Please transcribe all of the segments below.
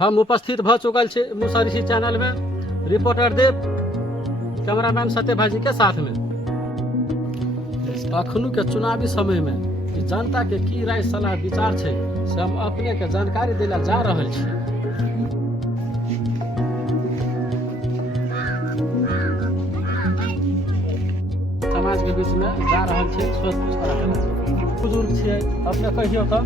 हम उपस्थित भ चुकल छे मुसहरी चैनल में रिपोर्टर देव कैमरामैन सत्य भाजी के साथ में। अखनू के चुनावी समय में जनता के की राय सलाह विचार छे से हम अपने के जानकारी देला जा रहल छी। समाज के बीच में जा रहल छे, सोच पूछ रहल छे। बुजुर्ग छे, अपने कहियो तो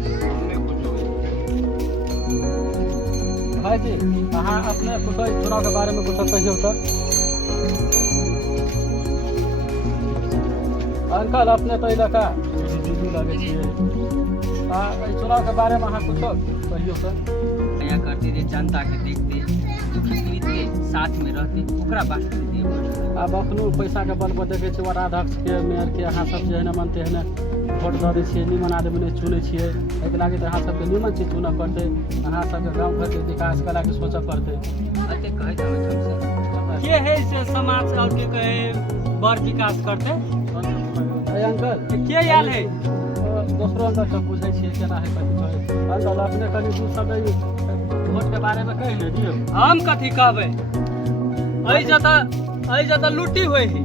भाई जी अहाँ अपने कुछ चुनाव के बारे में कुछ कहियो तो। अंकल अपने तो इलाका लगे छे, चुनाव के बारे में अहाँ कुछ कहियो तो। नया करते थे, जनता के देखते, दुखी पीड़ित के साथ में रहते, ओकरा बात करते। अब अखनू पैसा के बल पर देखे छे वार्डाध्यक्ष के मेयर के अहाँ सब जे है मनते है वोट दे छिए, निमन आदमी ने चुने छिए, एहि लागी तो अहाँ सबके निमन चीज चुनऽ पड़ते। अहाँ सबके गाँव घर के विकास कला के सोचऽ पड़ते। अते कहे तो हमसे के है से समाज और के कहे बड़ विकास करते अंकल के आयल है दोसरो अंदर सब बुझे छिए केना है कथी कहे। अंकल अपने कनी दू सब वोट के बारे में कहि ले दियो। हम कथी कहबे, अई जता लूटी होई है,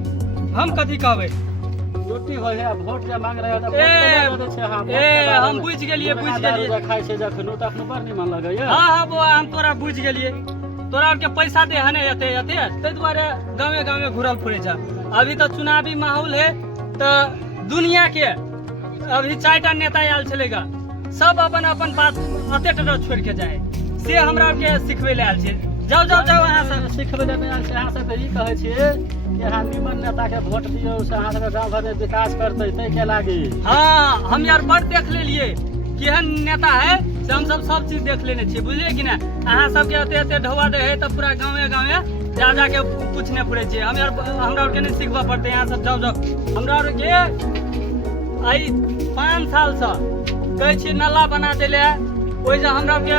हम कथी कहबे। लूटी होय है, वोट जे मांग रहे हो त वोट दे छे। हम बुझ गेलिए खाइ छे जखनो त अपने बड़ निमन लगैया। हां बौआ हम तोरा बुझ गेलिए, तोरा के पैसा दे हने एते तै दुआरे गावे गावे घुरल फिरे छ। अभी तो चुनावी माहौल है तो दुनिया के अभी 4टा नेता आयल छलेगा, सब अपन अपन बात अते टटर छोड़ के जाए से हमरा के सिखबे ले आयल छे। जाओ जाओ जाओ अहाँ सब सिखबे ले आयल छे। अहाँ सब ई कहै छिए कि अहाँ निमन नेता के वोट दियौ से अहाँ सब गांव घर में विकास करतै तै के लागी। हां हम यार बड़ देख लेलिए केहन नेता है से हम सब चीज देख लेने छी, बुझलिए कि ना। अहाँ सब के अते अते ढवा दे है त पूरा गांवे गांवे जा जा के पूछने पड़े छे। हम यार हमरा और के नहीं सिखबा पड़ते। यहाँ सब जाओ जाओ हमरा और के आई 5 साल से कहै छी नाला बना देले, ओइ जे हमरा के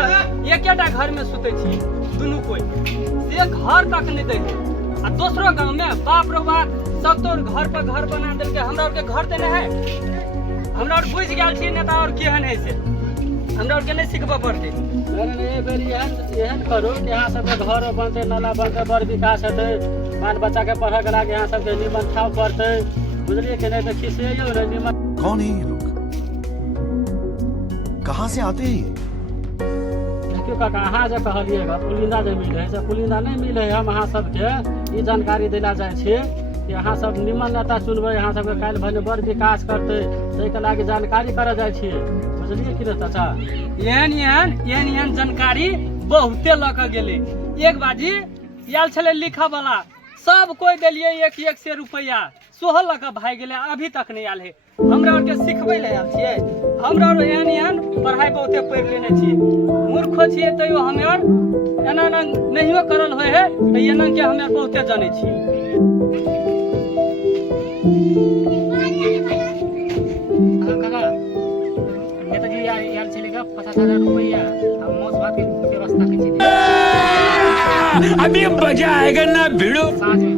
एकेटा घर में सुते छी दुनू कोई, से घर तक नहीं दे है। आ दूसरो गांव में बाप रे बाप सब तो घर पर घर बना देलके, हमरा और के घर ते नहीं है। हमरा और बुझ गेल छी नेता और केहन है से हमरा और के नहीं सिखबा पड़ते। नहीं ए बेर एहन करू कि अहाँ सबके घर बनते, नाला बनते, बड़ विकास हेतै, बाल बच्चा के पढ़े के लागे अहाँ सबके निमन ठाव पड़तै, बुझलिए कि नहीं। तो खिसियौ रे निमन। कौन है ये लोग, कहाँ से आते हैं? देखियो काका अहाँ जे कहलिएगा पुलिंदा जे मिले है से पुलिंदा नहीं मिले है। हम अहाँ सबके ई जानकारी देला जाय छिए कि अहाँ सब निमन नेता चुनबै, अहाँ सबके काल्हि भने बड़ विकास करतै तै के लागे जानकारी करे जाय छिए, बुझलिए कि रे चाचा। एहन जानकारी बहुते लक गेले। एक बाजी आयल छले लिखा वाला, सब कोई दिलिए 1-1 से रुपया, सोह लक भाग गेले, अभी तक नहीं आयल है। हमरा और के सिखबै ले आयल छिए। हमरा और एहन पढ़ाई बहुते पढ़ लेने छी, मूर्ख छिए तैयो हम यार एना नहियो करल होय है त एना के हम यार बहुते जाने छी। काका नेताजी आयल छलेगा 50,000 रुपया, हम मौज भात के व्यवस्था के छी। अभी मजा आएगा ना भिड़ो। साँझ में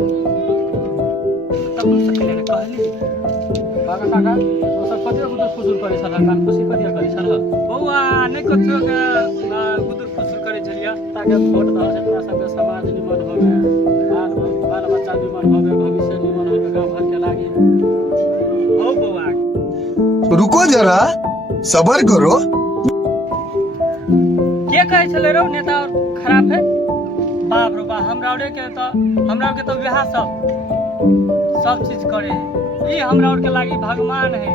तब सकले कहली काका काका तो सब कते गुदर फुसुर करे छला, कान खुशी करिया करे छला। बौआ नहीं कथो के गुदुर फुसुर करे छलिया ताके वोट दहो से पूरा सबके समाज निमन होवे, बाल बच्चा निमन होवे, भविष्य निमन होवे गांव घर के लागी। हो बौआ रुको जरा, सबर करो। के कहे छले रो नेता और खराब है? बाप रे बाप हमरा और के तो विवाह सब चीज करे है। ई हमरा और के लागी भगवान है।